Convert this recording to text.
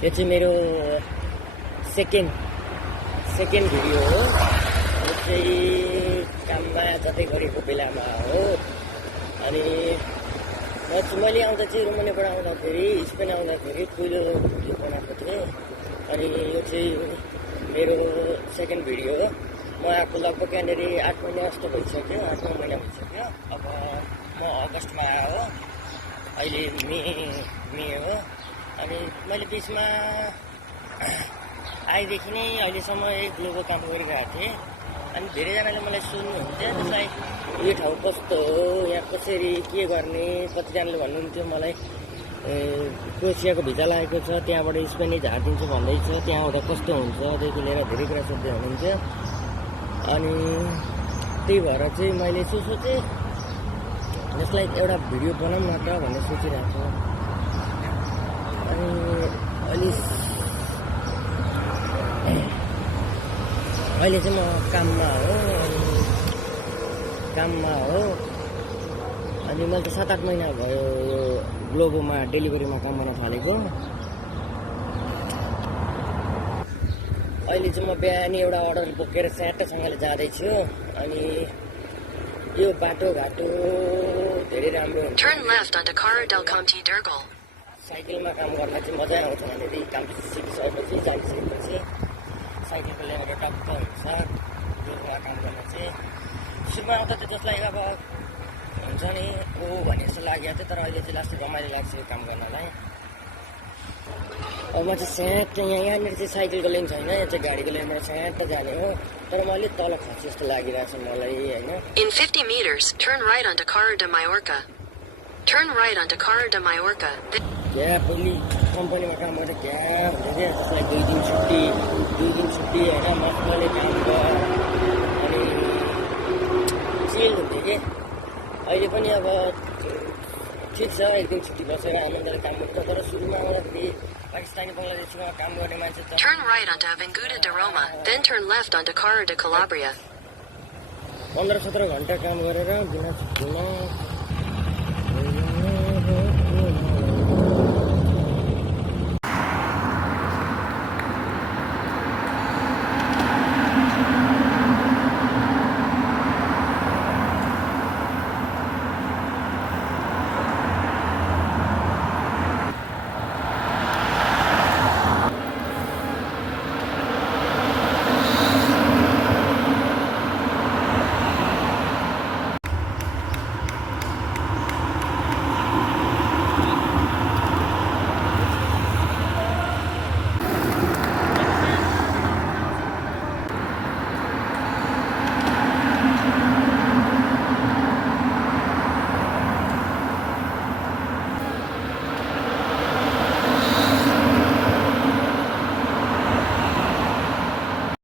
यो चाहिँ मेरो सेकेन्ड भिडियो हो। यो चाहिँ काममा जाँदै गरेको बेलामा हो। अनि मैले आउँदा चाहिँ रुमनीबाट आउँदाखेरि स्पेन आउँदाखेरि पहिलो भिडियो बनाएको थिएँ। अनि यो चाहिँ मेरो सेकेन्ड भिडियो हो। म आएको लगभग यहाँनिर 8 महिना जस्तो भइसक्यो, 8-9 महिना भइसक्यो। अब म अगस्तमा आयो हो, अहिले मे हो। अनि मैले बिचमा आएदेखि नै अहिलेसम्म ग्लोबल काम गरिरहेको थिएँ। अनि धेरैजनाले मलाई सोध्नुहुन्थ्यो जसलाई यो ठाउँ कस्तो हो, यहाँ कसरी के गर्ने। कतिजनाले भन्नुहुन्थ्यो मलाई क्रोएसियाको भिजा लागेको छ, त्यहाँबाट स्पेन झारिदिन्छु भन्दैछ, त्यहाँ आउँदा कस्तो हुन्छ देखि लिएर धेरै कुरा सोध्दै हुनुहुन्थ्यो। अनि त्यही भएर चाहिँ मैले सोचेँ यसलाई एउटा भिडियो बनाऊँ न त भन्ने सोचिरहेको छु। अनि अहिले चाहिँ म काममा हो। अनि मैले त 7-8 महिना भयो यो ग्लोबोमा डेलिभरीमा काम गर्न थालेको। अहिले चाहिँ म बिहान एउटा अर्डर बोकेर स्याटसँगले जाँदैछु। अनि यो बाटोघाटो धेरै राम्रो हुन्छ। Turn left onto Cara del Conte d'Urgell. साइकलमा काम गर्न चाहिँ मजा आउँछ। यहाँनिर काम सिकिसकेपछि साइकलको ल्याएर टक्क हुन्छ ग्लोबोमा काम गर्न चाहिँ। सुरुमा आउँदा चाहिँ जसलाई अब हुन्छ नि ओ भन्ने जस्तो लागेको थियो, तर अहिले चाहिँ लास्ट रमाइलो लाग्छ यो काम गर्नलाई। अब म चाहिँ स्याट यहाँनिर चाहिँ साइकलको लेन छैन, यहाँ चाहिँ गाडीको लेनबाट स्याट जाने हो। तर म अलिक तल खस्छु जस्तो लागिरहेको छ मलाई होइन। In 50 meters, turn right onto Cara de Mallorca. Turn right onto Cara de Mallorca. क्या पहिले कम्पनीमा काम गर्दा क्या हुन्थ्यो क्या, जसलाई 2 दिन छुट्टी होइन, मजाले काम गर अनि चिल हुन्थ्यो कि। अहिले पनि अब ठिक छ, 1 दिन छुट्टी बसेर आनन्दले काम गर्छ। तर सुरुमा आउँदाखेरि पाकिस्तानी बङ्गलादेशीमा काम गर्ने मान्छे त Turn right onto Avinguda de Roma, then turn left onto Cara de Calabria. 15-17 घन्टा काम गरेर बिना छुट्टीमा